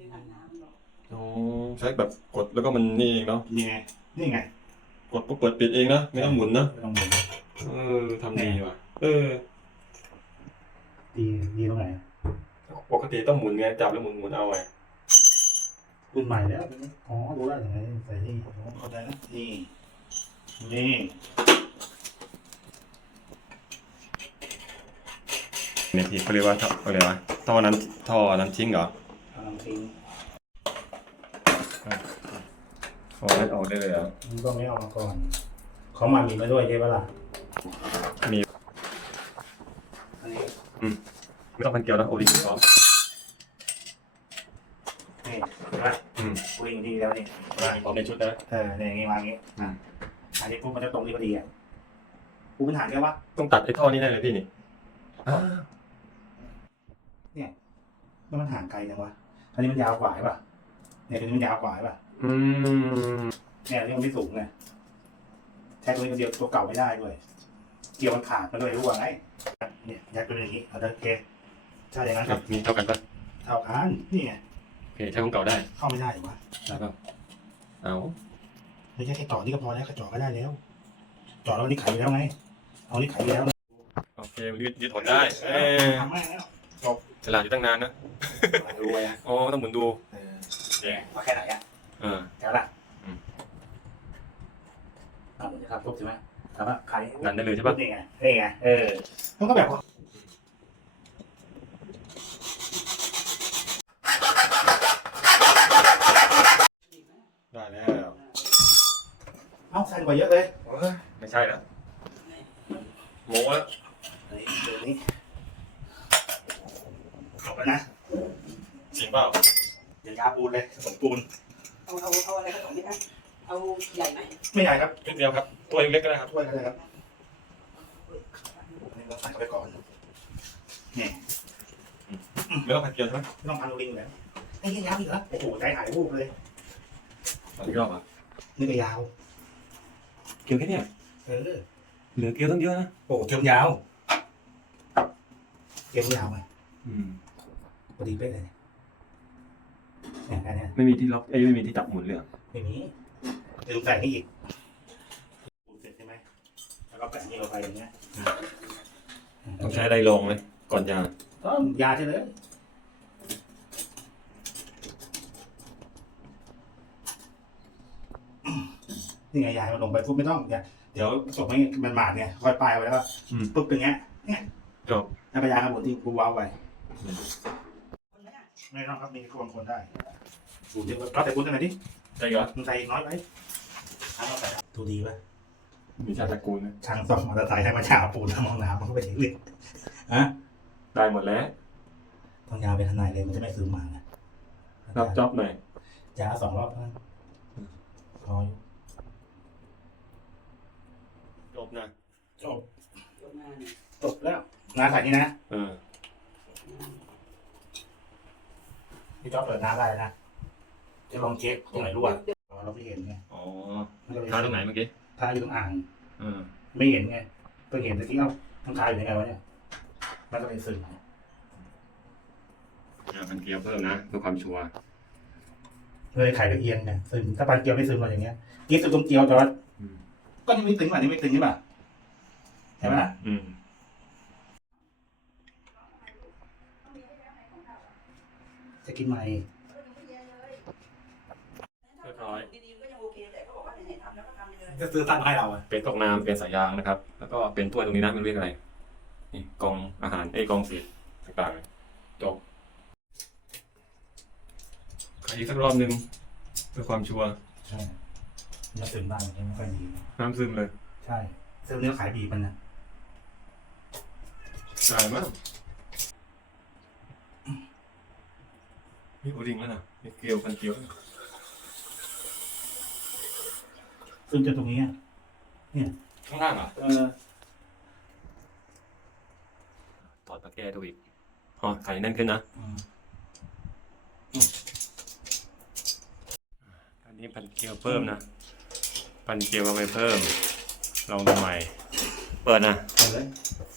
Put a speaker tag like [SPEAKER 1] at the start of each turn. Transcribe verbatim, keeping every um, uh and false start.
[SPEAKER 1] อ๋อใช้แบบกดแล้วก็มันนี่เองเนาะ
[SPEAKER 2] นี่ไงนี่ไง
[SPEAKER 1] กดปุ๊บเปิดปิดเองนะไม่ต้องหมุนนะ
[SPEAKER 2] ไม่ต้องหมุน
[SPEAKER 1] เออทำดีว่ะเออ
[SPEAKER 2] ดีดีตรงไหน
[SPEAKER 1] ปกติต้องหมุนไงจับแล้วหมุนหมุนเอาไง
[SPEAKER 2] รุ่นใหม่แล้วอ๋อรู้แล้วอย่างไรใส่นี่เข้าใจนะนี่นี่
[SPEAKER 1] เนี่ยพี่เขาเรียกว่าท่อเขาเรียกว่าท่อน้ำท่อน้ำทิ้งเหรอ
[SPEAKER 2] ทางทิ้ง
[SPEAKER 1] ฟองนั้นออกได้เลยเหรอ
[SPEAKER 2] มันก็ไม่เอามาก่อนเขามามีมาด้วยใช่ปะล่ะ
[SPEAKER 1] มี
[SPEAKER 2] อันนี้
[SPEAKER 1] อืมไม่ต้องพันเกลียวนะโอลิงพร้อม
[SPEAKER 2] นี่เห็นไหม
[SPEAKER 1] อืม
[SPEAKER 2] โอลิงดีแล้วนี่
[SPEAKER 1] พร้อมในชุดนะ
[SPEAKER 2] เออเนี่ยอย่างงี้มาอย่างงี้อ่าอันนี้ปุ๊บมันจะตรงนี้พอดีอ่ะกูปัญหาแค่ว่า
[SPEAKER 1] ต้องตัดไอ้ท่อนี้ได้เลยพี่นี่
[SPEAKER 2] เนี่ยมันห่างไกลจังวะอันนี้มันยาวกว่าใช่ป่ะเนี่ยตัวนี้มันยาวกว่าใช่ป่ะ
[SPEAKER 1] อืม
[SPEAKER 2] เนี่ยอันนี้มันไม่สูงไงใช้ตัวนี้คนเดียวตัวเก่าไม่ได้ด้วยเกี่ยวมันขาดมาด้วยรู้ว่าไงเนี่ยยัดไปอย่างนี้เอาโอเคใช่อย่างนั้นครับ
[SPEAKER 1] มีเท่ากันปะ
[SPEAKER 2] เท่ากันนี่ไง
[SPEAKER 1] โอเคใช้ของเก่าได้
[SPEAKER 2] เข้าไม่ได้หรอวะ
[SPEAKER 1] ได้ป่ะเอา
[SPEAKER 2] ไม่ใช่แค่ต่อนี่ก็พอแล้วก็จ่อก็ได้แล้วจ่อแล้วนี่ไขแล้วไงเอานี่ไขแล้ว
[SPEAKER 1] โอเคยืดยืดถอนได้เออ
[SPEAKER 2] ทำไม่แล้วจบ
[SPEAKER 1] ฉลาดอยู่ตั้งนานนะ
[SPEAKER 2] ดูไว้
[SPEAKER 1] อ๋อต้องหมุนดู
[SPEAKER 2] เนี่ยมาแค่ไหนอ่ะ
[SPEAKER 1] เออ
[SPEAKER 2] แค่ละอ่าผมจะทำปุ๊บใช่ไหมถามว่าใคร
[SPEAKER 1] นั่นได้เลยใช่ป่ะ
[SPEAKER 2] นี่ไงนี่ไงเออมันก็แบบ
[SPEAKER 1] ได้แล้ว
[SPEAKER 2] เอ้าสั้นกว่าเยอะเลย
[SPEAKER 1] ไม่ใช่แล้วโม้แล้ว
[SPEAKER 2] อันนี้เดี๋ยวนี้จบแล้วนะ
[SPEAKER 1] จริงเปล่า
[SPEAKER 2] เดี๋ยวยาปูนเลยผสมปูน
[SPEAKER 3] เอาเอาเอาอะไรผสมดีครับเอาใหญ่ไหม
[SPEAKER 2] ไม่ใหญ่ครับ
[SPEAKER 1] นิดเดียวครับตัวเล็กก็ได้ครับ
[SPEAKER 2] ถ้วยก็ได้ครับนี่เราใส่เข้าไปก่อนนี่
[SPEAKER 1] ไม่ต้องพันเกลียวใช่ไหม
[SPEAKER 2] ไม่ต้องพันลิงแล้วไอ้ยาวอีกเหรอโอ้โหใจหายรูปเลย
[SPEAKER 1] อีกรอบอ่ะ
[SPEAKER 2] นี่ก็ยาว
[SPEAKER 1] เกลียวแค่นี้
[SPEAKER 2] เออ
[SPEAKER 1] เหลือเกลียวตั้งเยอะนะ
[SPEAKER 2] โอ้เกลียวยาวเกลียวยาวไง
[SPEAKER 1] อืม
[SPEAKER 2] พอดีเป๊ะเลยเนี่ยแค่นี้
[SPEAKER 1] ไม่มีที่ล็อกไอ้ไม่มีที่จับหมุนเลย
[SPEAKER 2] ไม่มีเดี๋ยวใส่นี่อีกเสร็จใช่ไหมแล้วก็แปะนี่เราไปอย่างเงี้ย
[SPEAKER 1] ต้องใช้อะไรลงไหมก่อนยา
[SPEAKER 2] ต้องยาใช่เลยนี่ไงยามันลงไปปุ๊บไม่ต้องเนี่ยเดี๋ยวส่งให้มันหมาดเนี่ยค่อยปลายไว้แล้วก็ปุ๊บเป็นเงี้ยเนี่ย
[SPEAKER 1] จบ
[SPEAKER 2] แล้วก็ยาขบวนที่กูว้าวไปไม่ต้องครับมีคนคนได้สูตรเดียวก็แต่คุณทำไมดิ
[SPEAKER 1] ใช่เหรอ
[SPEAKER 2] มึงใส่น้อยไปทางเราใส่ดูดีป่ะ
[SPEAKER 1] มีชาตระกูลนะ
[SPEAKER 2] ช่างซ่อมมอเตอร์ไซค์ให้มาฉาบปูนทำห้องน้ำมันก็ไปถึงลึกฮะ
[SPEAKER 1] ได้หมดแล้ว
[SPEAKER 2] ต้องยาวไปขนาดเลยมันจะไม่ซึมมาไง
[SPEAKER 1] รับจ็อบหน่อย
[SPEAKER 2] ยาสองรอบนะพออยู่
[SPEAKER 1] จบนะ
[SPEAKER 2] จบจบแล้วงานใส่นี่นะ
[SPEAKER 1] เออ
[SPEAKER 2] พี่จ๊อบเปิดน้ำได้นะจะลองเช็คตรงไหนรั่วเราไม่เห็นไง
[SPEAKER 1] อ๋อทาตรงไหนเมื่อกี้
[SPEAKER 2] ทาอยู่ตรงอ่าง
[SPEAKER 1] เออ
[SPEAKER 2] ไม่เห็นไงเพิ่งเห็นแต่ที่เอ้ามันทาอยู่ยังไงวะเนี่ยมันก็เลยซึม
[SPEAKER 1] พันเกลียวเพิ่มนะเพื่อความชัวร์
[SPEAKER 2] เลยไข่ละเอียดไงซึมถ้าพันเกลียวไม่ซึมอะไรอย่างเงี้ยกินซึมตรงเกลียวจอดก็ยังไม่ตึงอ่ะนี่ไม่ตึงใช่ป่ะใช่ไหมล่ะจะกินใหม่
[SPEAKER 1] เรียบร้อย
[SPEAKER 2] จะซื้อตั้งให้เราอ่ะ
[SPEAKER 1] เป็นกองน้ำเป็นสายยางนะครับแล้วก็เป็นถ้วยตรงนี้นะมันเรียกอะไรนี่กองอาหารไอ้กองสีต่างๆจบขายอีกสักรอบนึงเพื่อความชัวร์
[SPEAKER 2] ใช่น้ำซึมบ้างยังไม่ค่อยดี
[SPEAKER 1] น้ำซึมเลย
[SPEAKER 2] ใช่ซึมเนื้อขายบีบมันนะ
[SPEAKER 1] ใช่มากนี่โอริงแล้วนะนี่เกลียวพันเกลียว
[SPEAKER 2] ซึมจากตรงนี้เนี่ย
[SPEAKER 1] ข้างล่างอ่ะ
[SPEAKER 2] เออ
[SPEAKER 1] ถอดมาแก้ดูอีกอ๋อไข่แน่นขึ้นนะอันนี้พันเกลียวเพิ่มนะพันเกลียวเอาไปเพิ่มลองดูใหม่เปิดนะ
[SPEAKER 2] เปิดเลย